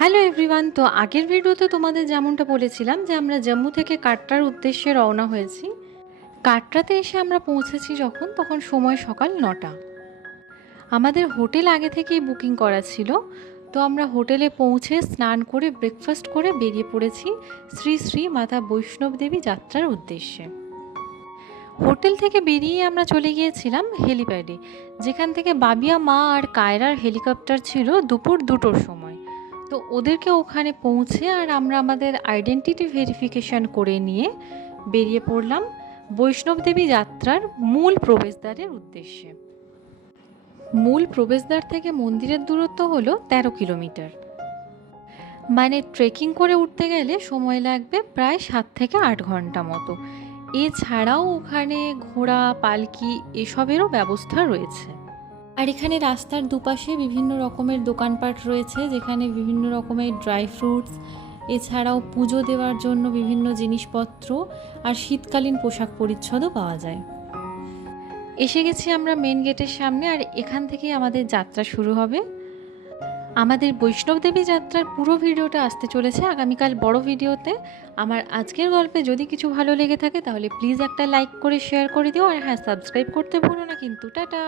Hello everyone. তো আগের ভিডিওতে তোমাদের যেমনটা বলেছিলাম যে আমরা জম্মু থেকে কাটরার উদ্দেশ্যে রওনা হয়েছি। কাটরাতে এসে আমরা পৌঁছেছি তখন সময় সকাল 9টা। আমাদের হোটেল আগে থেকেই বুকিং করা ছিল। তো আমরা হোটেলে পৌঁছে স্নান করে ব্রেকফাস্ট করে বেরিয়ে পড়েছি শ্রী শ্রী মাতা বৈষ্ণব দেবী যাত্রার উদ্দেশ্যে। হোটেল থেকে বেরিয়ে আমরা চলে গিয়েছিলাম হেলিপ্যাডে, যেখান থেকে বাবিয়া মা আর কায়রার হেলিকপ্টার ছিল দুপুর 2টোর সময়। তো ওদেরকে ওখানে পৌঁছে আর আমরা আমাদের আইডেন্টিটি ভেরিফিকেশন করে নিয়ে বেরিয়ে পড়লাম বৈষ্ণব দেবী যাত্রার মূল প্রবেশদ্বারের উদ্দেশ্যে। মূল প্রবেশদ্বার থেকে মন্দিরের দূরত্ব হলো 13 কিলোমিটার। মানে ট্রেকিং করে উঠতে গেলে সময় লাগবে প্রায় 7 থেকে 8 ঘন্টা মতো। এছাড়াও ওখানে ঘোড়া, পালকি এসবেরও ব্যবস্থা রয়েছে। আর এখানে রাস্তার দুপাশে বিভিন্ন রকমের দোকানপাট রয়েছে, যেখানে বিভিন্ন রকমের ড্রাই ফ্রুটস, এছাড়াও পুজো দেওয়ার জন্য বিভিন্ন জিনিসপত্র আর শীতকালীন পোশাক পরিচ্ছদও পাওয়া যায়। এসে গেছি আমরা মেন গেটের সামনে, আর এখান থেকেই আমাদের যাত্রা শুরু হবে। আমাদের বৈষ্ণব দেবী যাত্রার পুরো ভিডিওটা আসতে চলেছে আগামীকাল বড় ভিডিওতে। আমার আজকের গল্পে যদি কিছু ভালো লেগে থাকে তাহলে প্লিজ একটা লাইক করে শেয়ার করে দিও, আর হ্যাঁ, সাবস্ক্রাইব করতে ভুলো না কিন্তু। টাটা।